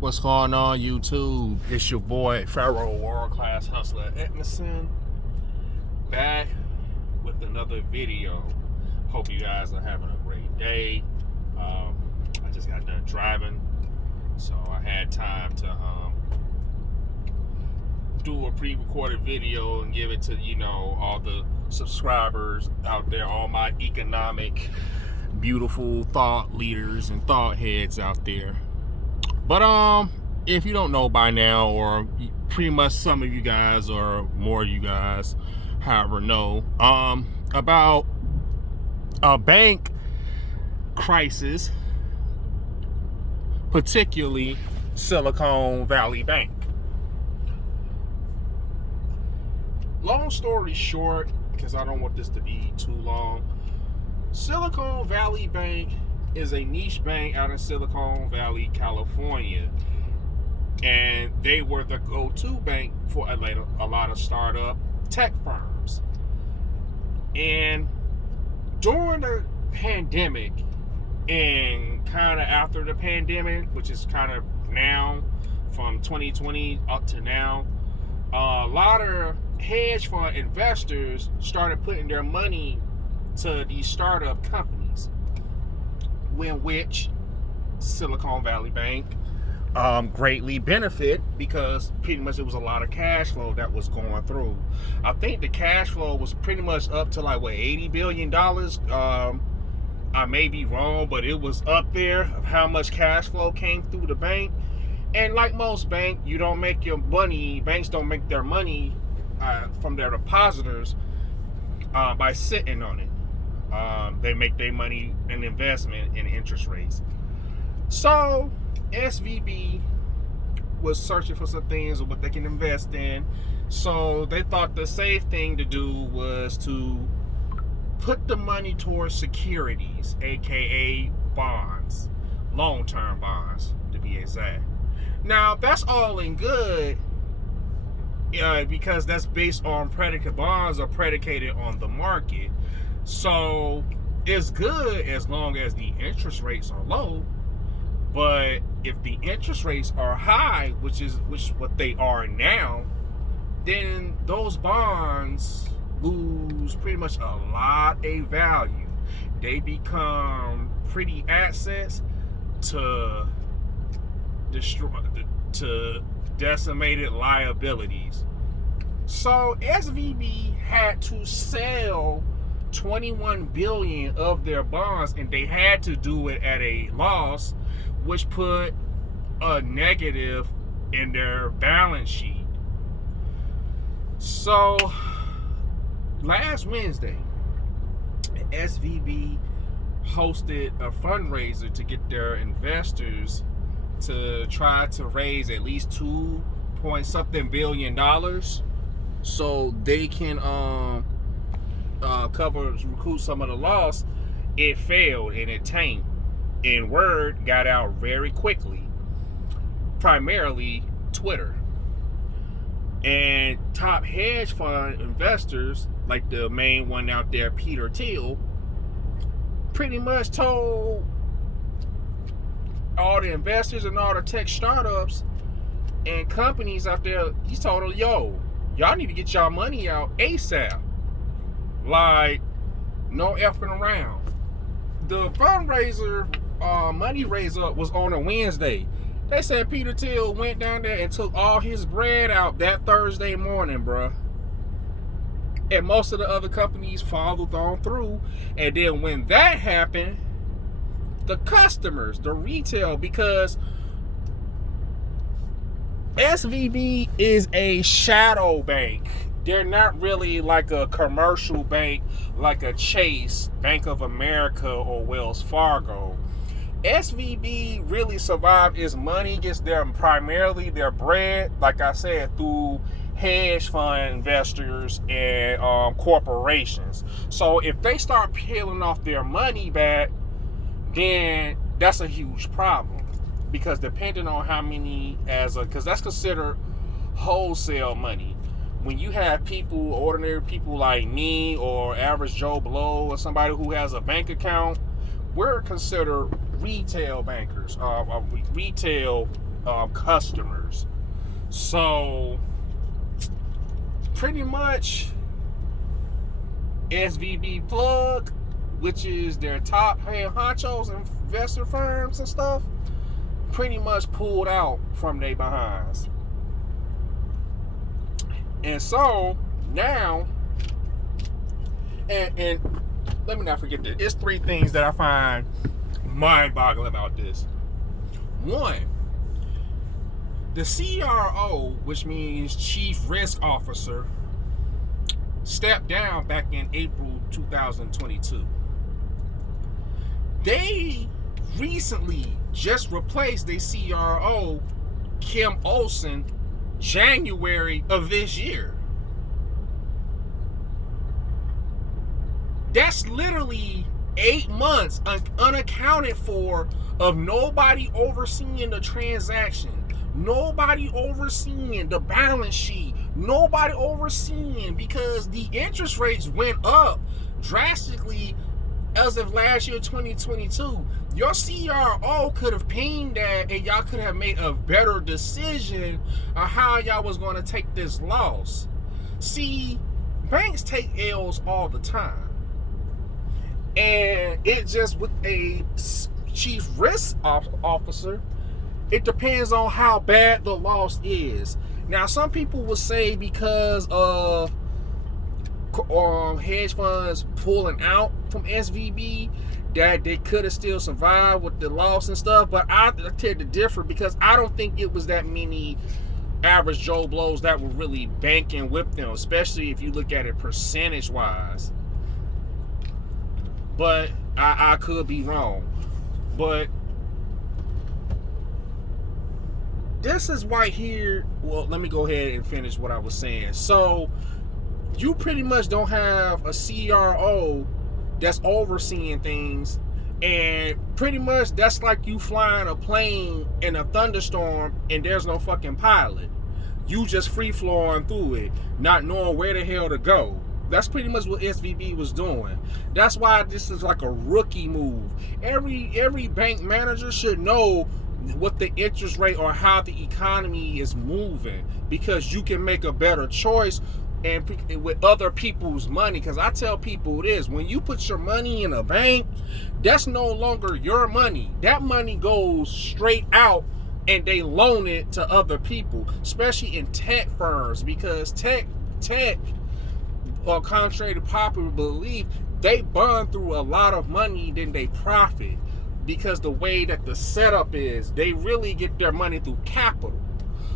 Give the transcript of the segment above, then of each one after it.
What's going on, YouTube? It's your boy Pharaoh, World Class Hustler Edmondson, back with another video. Hope you guys are having a great day. I just got done driving, so I had time to do a pre-recorded video and give it to all the subscribers out there, all my economic, beautiful thought leaders and thought heads out there. But if you don't know by now, or pretty much some of you guys or more of you guys, however, know about a bank crisis, particularly Silicone Valley Bank. Long story short, because I don't want this to be too long, Silicone Valley Bank is a niche bank out in Silicon Valley, California, and they were the go-to bank for a lot of startup tech firms. And during the pandemic and kind of after the pandemic, which is kind of now from 2020 up to now, a lot of hedge fund investors started putting their money to these startup companies, in which Silicon Valley Bank greatly benefit, because pretty much it was a lot of cash flow that was going through. I think the cash flow was pretty much up to like $80 billion. I may be wrong, but it was up there of how much cash flow came through the bank. And like most banks, you don't make your money, banks don't make their money from their depositors by sitting on it. They make their money in investment in interest rates. So SVB was searching for some things of what they can invest in. So they thought the safe thing to do was to put the money towards securities, aka bonds, long-term bonds to be exact. Now that's all in good, because that's based on predicate. Bonds are predicated on the market. So it's good as long as the interest rates are low. But if the interest rates are high, which is what they are now, then those bonds lose pretty much a lot of value. They become pretty assets to decimated liabilities. So SVB had to sell 21 billion of their bonds, and they had to do it at a loss, which put a negative in their balance sheet. So last Wednesday, SVB hosted a fundraiser to get their investors to try to raise at least $2.something billion so they can recoup some of the loss. It failed and it tanked, and word got out very quickly, primarily Twitter. And top hedge fund investors, like the main one out there, Peter Thiel, pretty much told all the investors and all the tech startups and companies out there, he told them, yo, y'all need to get y'all money out ASAP. Like, no effing around. The fundraiser, money raise up was on a Wednesday. They said Peter Thiel went down there and took all his bread out that Thursday morning, bruh. And most of the other companies followed on through. And then when that happened, the customers, the retail, because SVB is a shadow bank. They're not really like a commercial bank like a Chase, Bank of America, or Wells Fargo. SVB really survived its money, gets primarily their bread, like I said, through hedge fund investors and corporations. So if they start peeling off their money back, then that's a huge problem, because depending on how many, because that's considered wholesale money. When you have people, ordinary people like me or average Joe Blow or somebody who has a bank account, we're considered retail bankers, retail customers. So pretty much SVB Plug, which is their top hand honchos and investor firms and stuff, pretty much pulled out from their behinds. And so now, and let me not forget this. It's three things that I find mind-boggling about this. One, the CRO, which means Chief Risk Officer, stepped down back in April 2022. They recently just replaced their CRO, Kim Olsen, January of this year. That's literally 8 months unaccounted for of nobody overseeing the transaction, nobody overseeing the balance sheet, nobody overseeing, because the interest rates went up drastically as of last year, 2022. Your CRO could have pinged that and y'all could have made a better decision on how y'all was going to take this loss. See, banks take L's all the time. And it just, with a chief risk officer, it depends on how bad the loss is. Now, some people will say because of hedge funds pulling out from SVB that they could have still survived with the loss and stuff, but I tend to differ because I don't think it was that many average Joe Blows that were really banking with them, especially if you look at it percentage wise. But I could be wrong. But this is right here. Well, let me go ahead and finish what I was saying. So you pretty much don't have a CRO that's overseeing things, and pretty much that's like you flying a plane in a thunderstorm and there's no fucking pilot. You just free flowing through it, not knowing where the hell to go. That's pretty much what SVB was doing. That's why this is like a rookie move. Every bank manager should know what the interest rate or how the economy is moving, because you can make a better choice and with other people's money. Because I tell people this: when you put your money in a bank, that's no longer your money. That money goes straight out and they loan it to other people, especially in tech firms, because tech contrary to popular belief, they burn through a lot of money than they profit, because the way that the setup is, they really get their money through capital.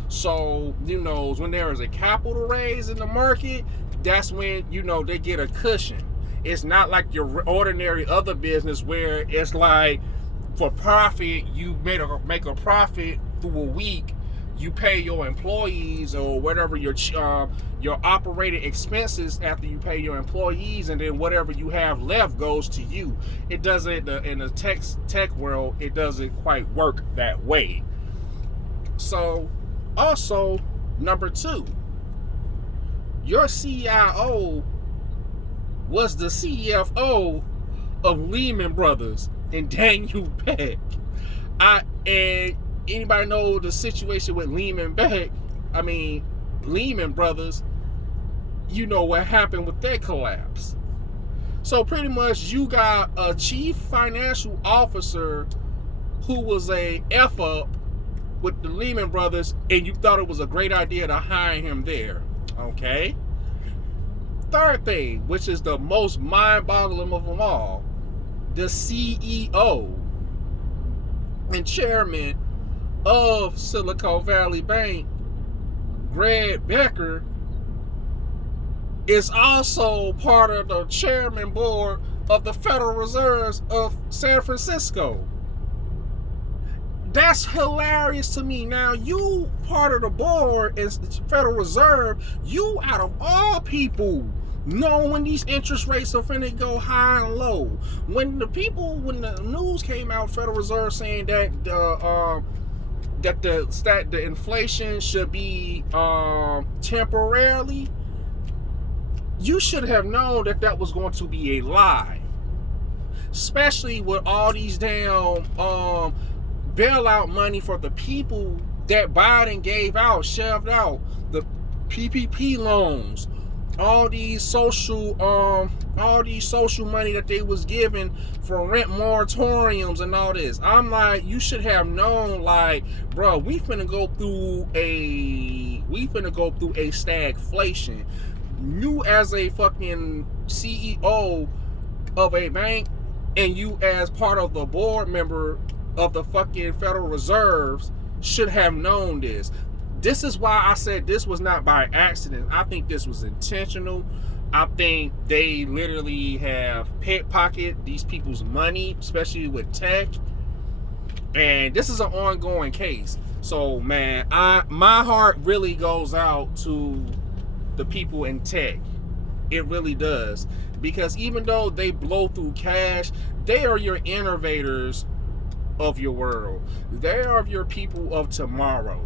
So, when there is a capital raise in the market, that's when, they get a cushion. It's not like your ordinary other business where it's like, for profit, you make a profit through a week, you pay your employees or whatever your operating expenses after you pay your employees, and then whatever you have left goes to you. It doesn't, in the tech world, it doesn't quite work that way. So, also, number two, your CIO was the CFO of Lehman Brothers and Daniel Beck. And anybody know the situation with Lehman Brothers, you know what happened with their collapse. So pretty much you got a chief financial officer who was a F-up with the Lehman Brothers, and you thought it was a great idea to hire him there. Okay? Third thing, which is the most mind-boggling of them all, the CEO and chairman of Silicon Valley Bank, Greg Becker, is also part of the chairman board of the Federal Reserve of San Francisco. That's hilarious to me. Now, you part of the board as Federal Reserve, you out of all people know when these interest rates are finna go high and low. When the news came out, Federal Reserve saying that the inflation should be temporarily, you should have known that was going to be a lie. Especially with all these damn bailout money for the people that Biden gave out, shoved out, the PPP loans, all these social money that they was giving for rent moratoriums and all this. I'm like, you should have known, like, bro, we finna go through a stagflation. You as a fucking CEO of a bank, and you as part of the board member of the fucking Federal Reserves should have known this. This is why I said this was not by accident. I think this was intentional. I think they literally have pickpocketed these people's money, especially with tech. And this is an ongoing case. So, man, my heart really goes out to the people in tech. It really does. Because even though they blow through cash, they are your innovators of your world. They are your people of tomorrow.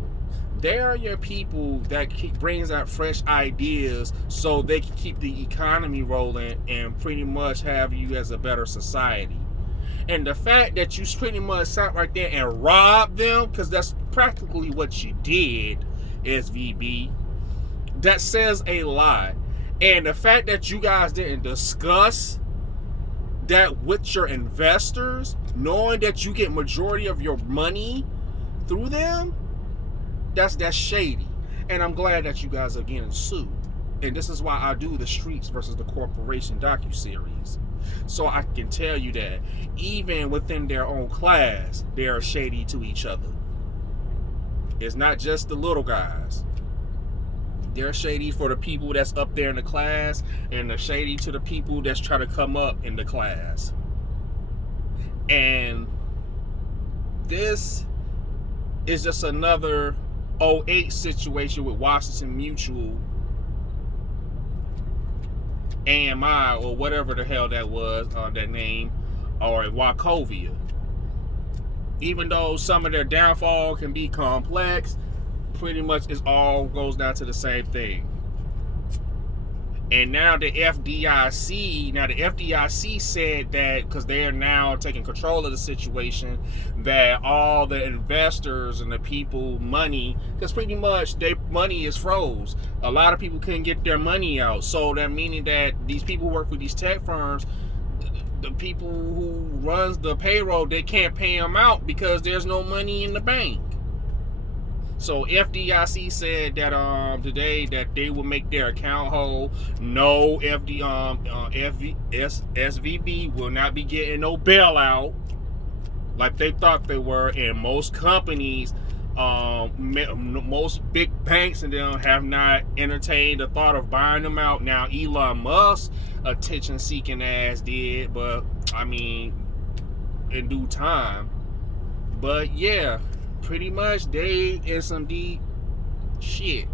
They are your people that brings out fresh ideas so they can keep the economy rolling and pretty much have you as a better society. And the fact that you pretty much sat right there and robbed them, because that's practically what you did, SVB, that says a lot. And the fact that you guys didn't discuss that with your investors, knowing that you get majority of your money through them, that's shady. And I'm glad that you guys are getting sued. And this is why I do the Streets versus the Corporation docuseries. So I can tell you that even within their own class, they are shady to each other. It's not just the little guys. They're shady for the people that's up there in the class, and they're shady to the people that's trying to come up in the class. And this is just another 08 situation with Washington Mutual, AMI, or whatever the hell that was, that name, or Wachovia. Even though some of their downfall can be complex, pretty much it all goes down to the same thing. And now the FDIC said that, because they are now taking control of the situation, that all the investors and the people money, because pretty much their money is froze. A lot of people couldn't get their money out. So that meaning that these people who work with these tech firms, the people who runs the payroll, they can't pay them out because there's no money in the bank. So FDIC said that today that they will make their account whole. No, SVB will not be getting no bailout like they thought they were. And most companies, most big banks and them have not entertained the thought of buying them out. Now Elon Musk, attention-seeking ass, did, but I mean, in due time. But yeah, pretty much they in some deep shit.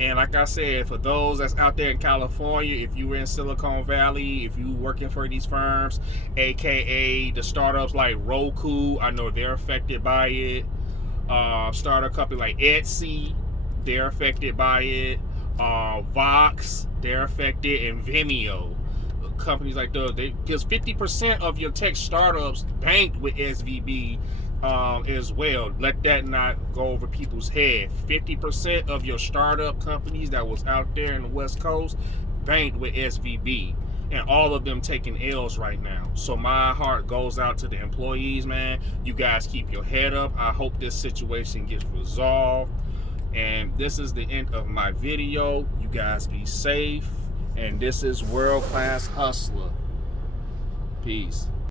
And like I said, for those that's out there in California, if you were in Silicon Valley, if you working for these firms, aka the startups like Roku, I know they're affected by it. Startup company like Etsy, they're affected by it. Vox, they're affected, and Vimeo. Companies like those, because 50% of your tech startups banked with SVB as well. Let that not go over people's head. 50% of your startup companies that was out there in the West Coast banked with SVB, and all of them taking L's right now. So my heart goes out to the employees, man. You guys keep your head up. I hope this situation gets resolved. And this is the end of my video. You guys be safe. And this is World Class Hustler. Peace.